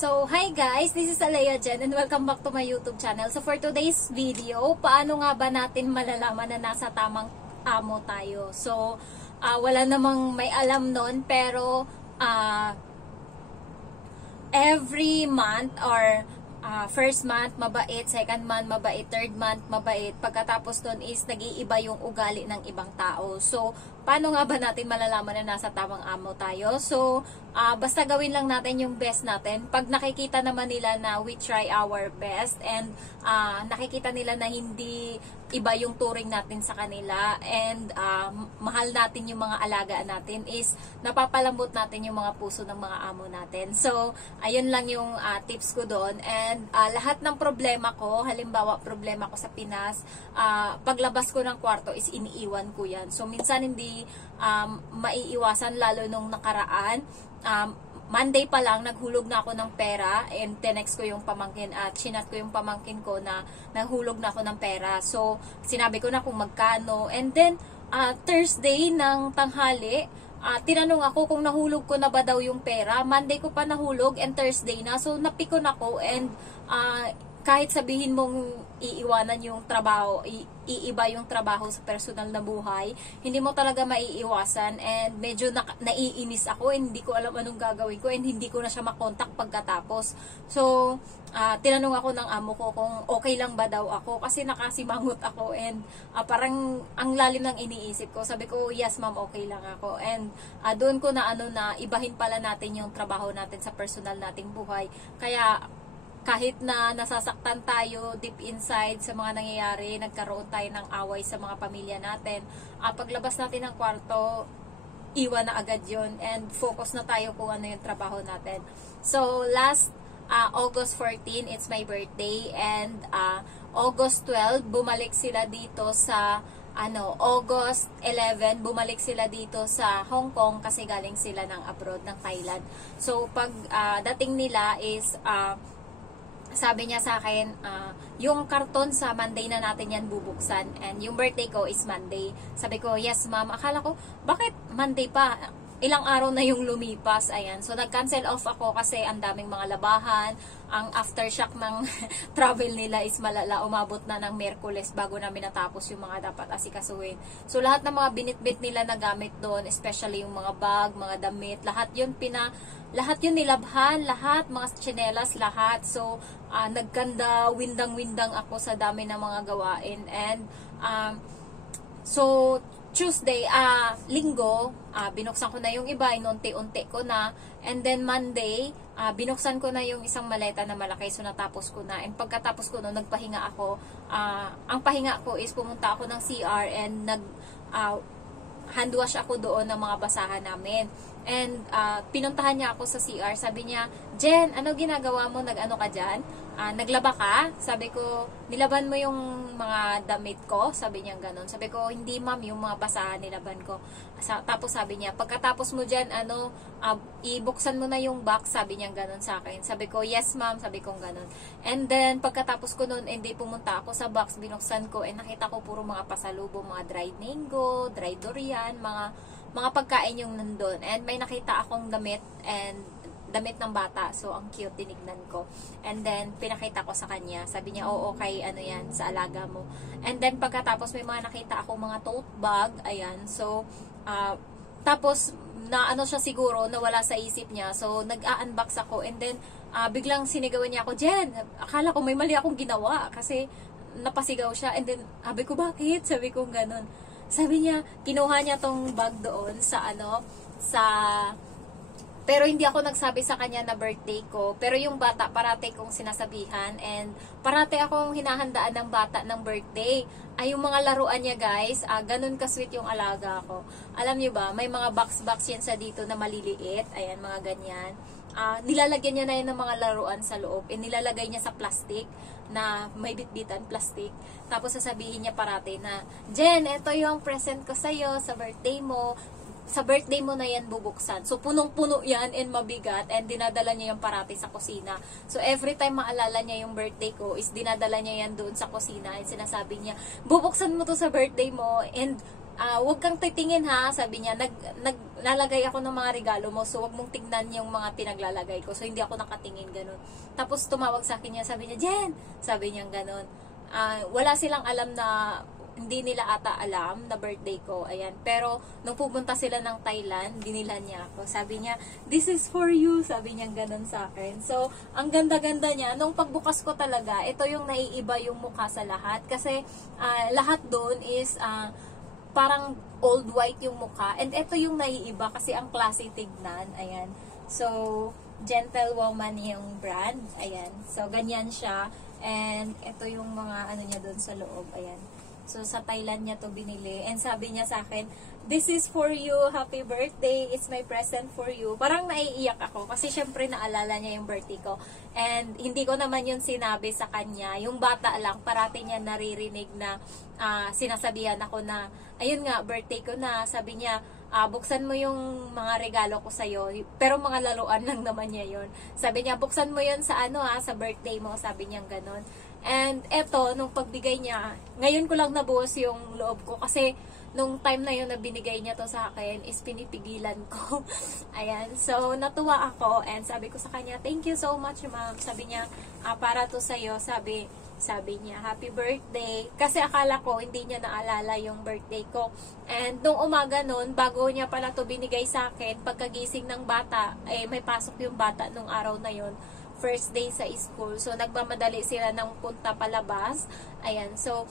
So, hi guys! This is Alea Jen and welcome back to my YouTube channel. So, for today's video, paano nga ba natin malalaman na nasa tamang amo tayo? So, wala namang may alam nun, pero every month or first month, mabait, second month, mabait, third month, mabait. Pagkatapos nun is nag-iiba yung ugali ng ibang tao. So, paano nga ba natin malalaman na nasa tamang amo tayo? So, basta gawin lang natin yung best natin. Pag nakikita naman nila na we try our best and nakikita nila na hindi iba yung turing natin sa kanila and mahal natin yung mga alaga natin, is napapalambot natin yung mga puso ng mga amo natin. So, ayun lang yung tips ko doon. And lahat ng problema ko, halimbawa problema ko sa Pinas, paglabas ko ng kwarto is iniiwan ko yan. So, minsan hindi maiiwasan, lalo nung nakaraan. Monday pa lang, naghulog na ako ng pera and tinext ko yung pamangkin at chinat ko yung pamangkin ko na naghulog na ako ng pera. So, sinabi ko na kung magkano. And then, Thursday ng tanghali, tinanong ako kung nahulog ko na ba daw yung pera. Monday ko pa nahulog and Thursday na. So, napikon ako and kahit sabihin mong iiwanan yung trabaho, iiba yung trabaho sa personal na buhay, hindi mo talaga maiiwasan and medyo naiinis ako and hindi ko alam anong gagawin ko and hindi ko na siya makontak pagkatapos. So, tinanong ako ng amo ko kung okay lang ba daw ako kasi nakasimangot ako and parang ang lalim ng iniisip ko. Sabi ko, yes ma'am, okay lang ako. And doon ko na ibahin pala natin yung trabaho natin sa personal nating buhay. Kaya, kahit na nasasaktan tayo deep inside sa mga nangyayari, nagkaroon tayo ng away sa mga pamilya natin, paglabas natin ng kwarto, iwan na agad yun and focus na tayo kung ano yung trabaho natin. So, last August 14, it's my birthday, and August 12, bumalik sila dito sa August 11, bumalik sila dito sa Hong Kong kasi galing sila ng abroad, ng Thailand. So, pag dating nila is sabi niya sa akin, yung karton sa Monday na natin yan bubuksan. And yung birthday ko is Monday. Sabi ko, yes ma'am. Akala ko, bakit Monday pa? Ilang araw na yung lumipas. Ayan. So, nag-cancel off ako kasi ang daming mga labahan. Ang aftershock ng travel nila is malala. Umabot na ng Miyerkules bago namin natapos yung mga dapat asikasuhin. So, lahat ng mga binitbit nila na gamit doon, especially yung mga bag, mga damit, lahat yun nilabhan, lahat, mga tsinelas, lahat. So, nagkanda, windang-windang ako sa dami ng mga gawain. And, so, Tuesday, Linggo, binuksan ko na yung iba, inunti-unti ko na. And then Monday, binuksan ko na yung isang maleta na malaki, so natapos ko na. And pagkatapos ko no, nagpahinga ako. Ang pahinga ko is pumunta ako ng CR and hand wash ako doon ng mga basahan namin. And pinuntahan niya ako sa CR. Sabi niya, Jen, ano ginagawa mo? Nag-ano ka dyan? Naglaba ka? Sabi ko, nilaban mo yung mga damit ko? Sabi niya gano'n. Sabi ko, hindi ma'am, yung mga basahan nilaban ko. Tapos sabi niya, pagkatapos mo dyan, ibuksan mo na yung box? Sabi niya gano'n sa akin. Sabi ko, yes ma'am, sabi ko gano'n. And then, pagkatapos ko nun, hindi pumunta ako sa box, binuksan ko, and nakita ko puro mga pasalubong, mga dried mango, dried durian, mga pagkain yung nandun. And may nakita akong damit ng bata. So, ang cute, tinignan ko. And then, pinakita ko sa kanya. Sabi niya, oo, okay, ano yan, sa alaga mo. And then, pagkatapos, may mga nakita ako mga tote bag. Ayan. So, tapos, siya siguro, nawala sa isip niya. So, nag-a-unbox ako. And then, biglang sinigawan niya ako, Jen, akala ko may mali akong ginawa. Kasi, napasigaw siya. And then, sabi ko, bakit? Sabi ko, ganun. Sabi niya, kinuha niya tong bag doon pero hindi ako nagsabi sa kanya na birthday ko. Pero yung bata, parate kong sinasabihan. And parate akong hinahandaan ng bata ng birthday. Ay, yung mga laruan niya, guys, ganun ka-sweet yung alaga ko. Alam niyo ba, may mga box-box yan sa dito na maliliit. Ayan, mga ganyan. Nilalagyan niya na yun ng mga laruan sa loob. Nilalagay niya sa plastic na may bitbitan plastic. Tapos sasabihin niya parate na, Jen, ito yung present ko sa'yo sa birthday mo. Sa birthday mo na yan bubuksan. So, punong-puno yan and mabigat and dinadala niya yung parati sa kusina. So, every time maalala niya yung birthday ko is dinadala niya yan doon sa kusina and sinasabi niya, bubuksan mo to sa birthday mo and Huwag kang titingin ha, sabi niya, naglalagay ako ng mga regalo mo, so huwag mong tignan yung mga pinaglalagay ko. So, hindi ako nakatingin, ganun. Tapos, tumawag sa akin niya, sabi niya, Jen! Sabi niya, ganun. Wala silang alam na, hindi nila ata alam na birthday ko, ayan. Pero, nung pumunta sila ng Thailand, dinila niya ako. Sabi niya, this is for you, sabi niya ganun sa akin. So, ang ganda-ganda niya, nung pagbukas ko talaga, ito yung naiiba yung mukha sa lahat. Kasi, lahat doon is, parang old white yung mukha. And ito yung naiiba kasi ang klase tignan, ayan. So, Gentlewoman yung brand, ayan. So, ganyan siya. And, ito yung mga ano niya doon sa loob, ayan. So, sa Thailand niya to binili. And sabi niya sa akin, this is for you, happy birthday, it's my present for you. Parang naiiyak ako kasi syempre naalala niya yung birthday ko. And hindi ko naman yun sinabi sa kanya. Yung bata lang, parati niya naririnig na sinasabihan ako na, ayun nga, birthday ko na. Sabi niya, buksan mo yung mga regalo ko sa'yo. Pero mga laruan lang naman niya yun. Sabi niya, buksan mo yun sa sa birthday mo. Sabi niya ganon. And eto, nung pagbigay niya, ngayon ko lang nabuhos yung loob ko. Kasi nung time na yun na binigay niya to sa akin, is pinipigilan ko. Ayan. So, natuwa ako. And sabi ko sa kanya, thank you so much, ma'am. Sabi niya, para to sa'yo. Sabi niya, happy birthday. Kasi akala ko, hindi niya naalala yung birthday ko. And nung umaga nun, bago niya pala to binigay sa akin, pagkagising ng bata, may pasok yung bata nung araw na yun. First day sa school. So, nagmamadali sila ng punta palabas. Ayan. So,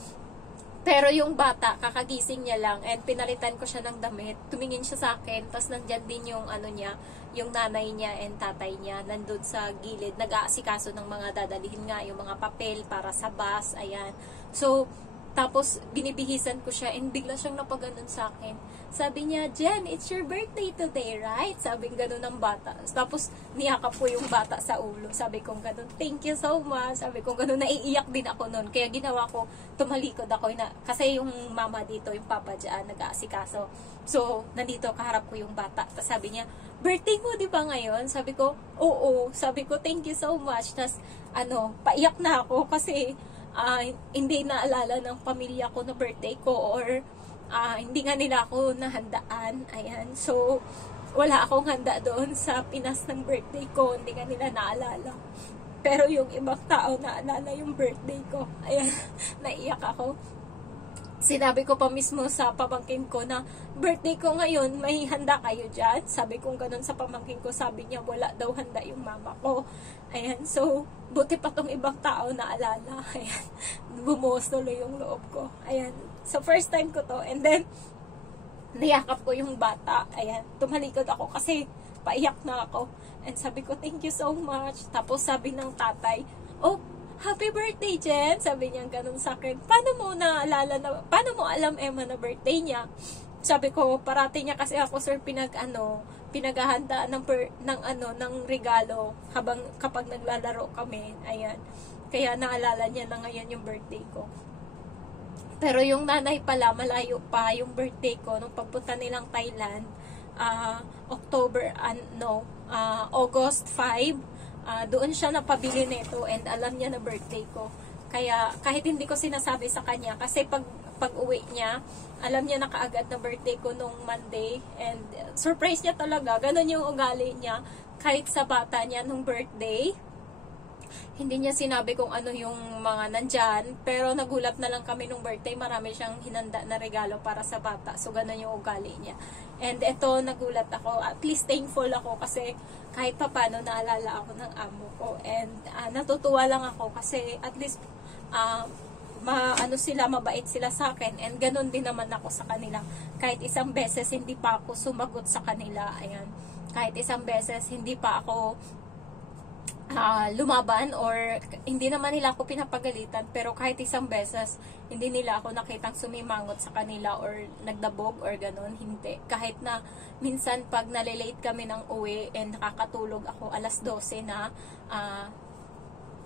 pero yung bata, kakagising niya lang and pinalitan ko siya ng damit. Tumingin siya sa akin. Tapos, nandyan din yung niya, yung nanay niya and tatay niya. Nandun sa gilid. Nag-aasikaso ng mga dadalhin nga, yung mga papel para sa bus. Ayan. So, tapos, binibihisan ko siya and bigla siyang napaganon sa akin. Sabi niya, Jen, it's your birthday today, right? Sabi ng ganun ng bata. Tapos, niyakap ko yung bata sa ulo. Sabi kong ganun, thank you so much. Sabi kong ganun, naiiyak din ako nun. Kaya ginawa ko, tumalikod ako. Kasi yung mama dito, yung papa dyan, nag-aasikaso. So, nandito, kaharap ko yung bata. Tapos sabi niya, birthday mo, di ba ngayon? Sabi ko, oo. Sabi ko, thank you so much. Tapos, paiyak na ako kasi, hindi naalala ng pamilya ko na birthday ko or hindi nga nila ako nahandaan. Ayan. So, wala akong handa doon sa Pinas ng birthday ko. Hindi nga nila naalala. Pero yung ibang tao naalala yung birthday ko. Ayan. Naiyak ako. Sinabi ko pa mismo sa pamangkin ko na birthday ko ngayon, may handa kayo dyan? Sabi ko ganun sa pamangkin ko, sabi niya wala daw handa yung mama ko. Ayan, so buti pa tong ibang tao na alala. Ayan, bumuhos tuloy yung loob ko. Ayan, so first time ko to. And then, niyakap ko yung bata. Ayan, tumalikod ako kasi paiyak na ako. And sabi ko, thank you so much. Tapos sabi ng tatay, oh, happy birthday, Jen! Sabi niya ganun sa akin. Paano mo paano mo alam, Emma, na birthday niya? Sabi ko, parati niya kasi ako, sir, pinaghahandaan ng regalo kapag naglalaro kami. Ayan. Kaya naalala niya na ngayon yung birthday ko. Pero yung nanay pala, malayo pa yung birthday ko nung pagpunta nilang Thailand, August 5. Doon siya napabili nito and alam niya na birthday ko. Kaya kahit hindi ko sinasabi sa kanya kasi pag uwi niya, alam niya na kaagad na birthday ko nung Monday and surprise niya talaga. Ganon yung ugali niya kahit sa bata niya nung birthday. Hindi niya sinabi kung ano yung mga nandyan, pero nagulat na lang kami nung birthday, marami siyang hinanda na regalo para sa bata. So, ganun yung ugali niya. And ito, nagulat ako. At least thankful ako kasi kahit papano naalala ako ng amo ko. And natutuwa lang ako kasi at least mabait sila sa akin. And ganun din naman ako sa kanila. Kahit isang beses hindi pa ako sumagot sa kanila. Ayan. Kahit isang beses hindi pa ako lumaban or hindi naman nila ako pinapagalitan, pero kahit isang beses hindi nila ako nakitang sumimangot sa kanila or nagdabog or ganun, hindi. Kahit na minsan pag nalilate kami ng uwi and nakakatulog ako alas 12 na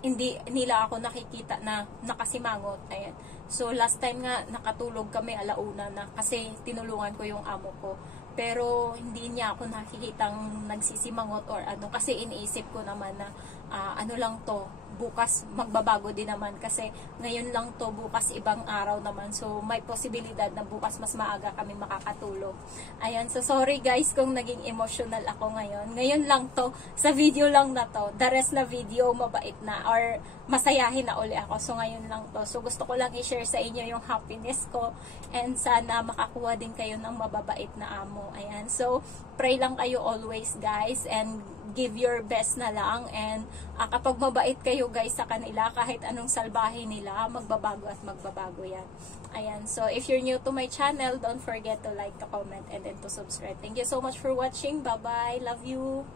hindi nila ako nakikita na nakasimangot. Ayan. So last time nga nakatulog kami alauna na kasi tinulungan ko yung amo ko. Pero hindi niya ako nakikitang nagsisimangot or ano kasi iniisip ko naman na ano lang to, bukas magbabago din naman kasi ngayon lang to, bukas ibang araw naman. So may posibilidad na bukas mas maaga kami makakatulog. Ayan, so sorry guys kung naging emotional ako ngayon. Ngayon lang to, sa video lang na to. The rest na video mabait na or masayahin na uli ako. So ngayon lang to. So gusto ko lang i-share sa inyo yung happiness ko and sana makakuha din kayo ng mababait na amo. Ayan, so pray lang kayo always guys and give your best na lang, and kapag mabait kayo guys sa kanila, kahit anong salbahe nila, magbabago at magbabago yan. Ayan, so if you're new to my channel, don't forget to like, to comment, and then to subscribe. Thank you so much for watching. Bye bye, love you.